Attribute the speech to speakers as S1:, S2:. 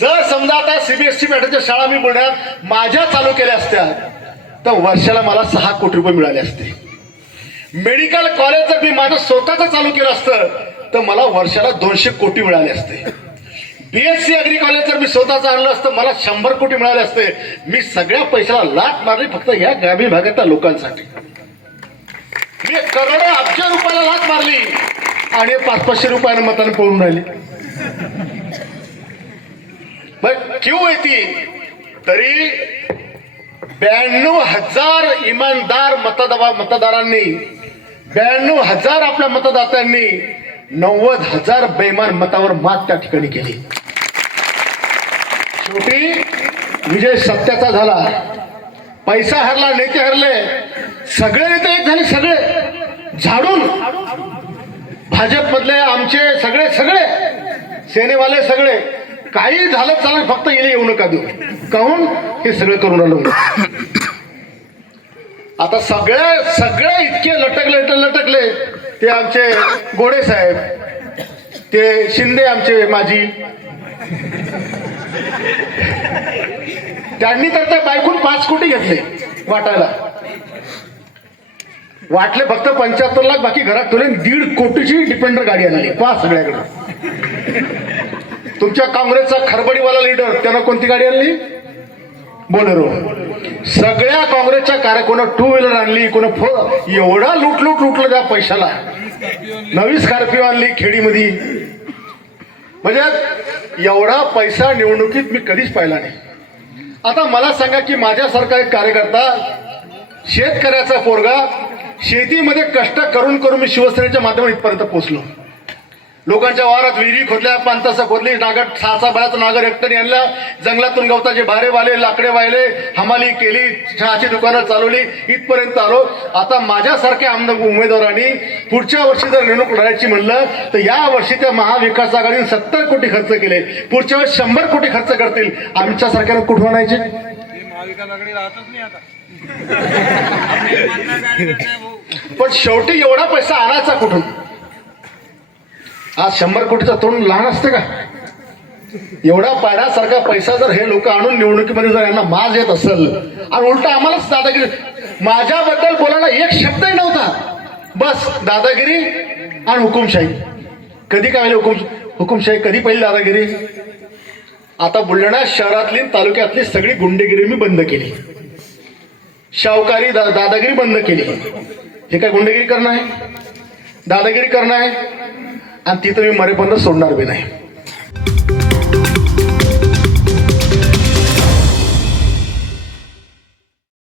S1: जर समजा आता सीबीएसई पॅटर्नच्या शाळा मी बुलढाण्यात माझ्या चालू केल्या असत्या तर वर्षाला मला सहा कोटी रुपये मिळाले असते. मेडिकल कॉलेज जर मी माझं स्वतःच चालू केलं असतं तर मला वर्षाला दोनशे कोटी मिळाले असते. बीएससी अग्री कॉलेज जर मी स्वतःच आणलं असतं मला शंभर कोटी मिळाले असते. मी सगळ्या पैशाला लाट मारली फक्त या ग्रामीण भागातल्या लोकांसाठी. मी करोडो अब्ज रुपयाला लाट मारली आणि पाच पाचशे रुपयानं मतानं पळून राहिली. मग क्यू आहे ती? तरी ब्याण्णव हजार इमानदार मतदार मतदारांनी ब्याण्णव हजार आपल्या मतदात्यांनी नव्वद हजार बेमान मतावर मात त्या ठिकाणी केली. शेवटी विजय सत्याचा झाला. पैसा हरला नेते हरले. सगळे नेते एक झाले सगळे. झाडून. भाजप मधले आमचे सगळे सगळे. सेनेवाले सगळे. काही झालं चालेल फक्त इले येऊ नका देऊ. काहून? हे सगळं करून आलो आता सगळे सगळे इतके लटकले लटकले. ते आमचे गोडे साहेब. ते शिंदे आमचे माजी. त्यांनी तर त्या बायकून पाच कोटी घेतले वाटायला. वाटले फक्त पंच्याहत्तर लाख बाकी घरात ठेवले दीड कोटीची डिपेंडर गाडी आणली. पहा सगळ्याकडे. तुमच्या काँग्रेसचा खरबडीवाला लीडर त्यानं कोणती गाडी आणली? बोलेरो. सगळ्या काँग्रेसच्या कार्यक्रमानं टू व्हीलर आणली कोण फोर एवढा लूट लूट लुटलं त्या पैशाला. नवी स्कॉर्पिओ आणली खेडीमध्ये. म्हणजे एवढा पैसा निवडणुकीत मी कधीच पाहिला नाही. आता मला सांगा की माझ्यासारखा एक कार्यकर्ता शेतकऱ्याचा पोरगा शेतीमध्ये कष्ट करून करून मी शिवसेनेच्या माध्यमात इथपर्यंत पोहोचलो. लोकांच्या वावरात विहिरी खोदल्या पांतासा खोदली नागर सहा सहा बळाचा नागर एकट्याने आणला. जंगलातून गवताचे भारे वाले लाकडे वाहिले हमाली केली चहाची दुकानं चालवली इथपर्यंत आलो. आता माझ्यासारख्या आमदार उमेदवारांनी पुढच्या वर्षी जर निवडणूक लढायची म्हणलं तर या वर्षी त्या महाविकास आघाडीने सत्तर कोटी खर्च केले. पुढच्या वेळेस शंभर कोटी खर्च करतील. आमच्यासारख्यानं कुठं आणायचे?
S2: महाविकास आघाडी राहतच नाही आता.
S1: पण शेवटी एवढा पैसा आणायचा कुठून? आज शंभर कोटीचा तोंड लहान असते का? एवढा पायऱ्यासारखा पैसा जर हे लोक आणून निवडणुकीमध्ये जर यांना माज येत असेल आणि उलट आम्हालाच दादागिरी माझ्याबद्दल बोलायला एक शब्दही नव्हता. बस दादागिरी आणि हुकुमशाही. कधी काय झाली हुकुम हुकुमशाही? कधी पहिली दादागिरी? आता बुलढाणा शहरातली तालुक्यातली सगळी गुंडेगिरी मी बंद केली. शाहूकारी दा- दादागिरी बंद केली. हे काय गुंडगिरी करणं आहे? दादागिरी करणं आहे? आणि तिथं मी मरेपर्यंत सोडणार बी नाही.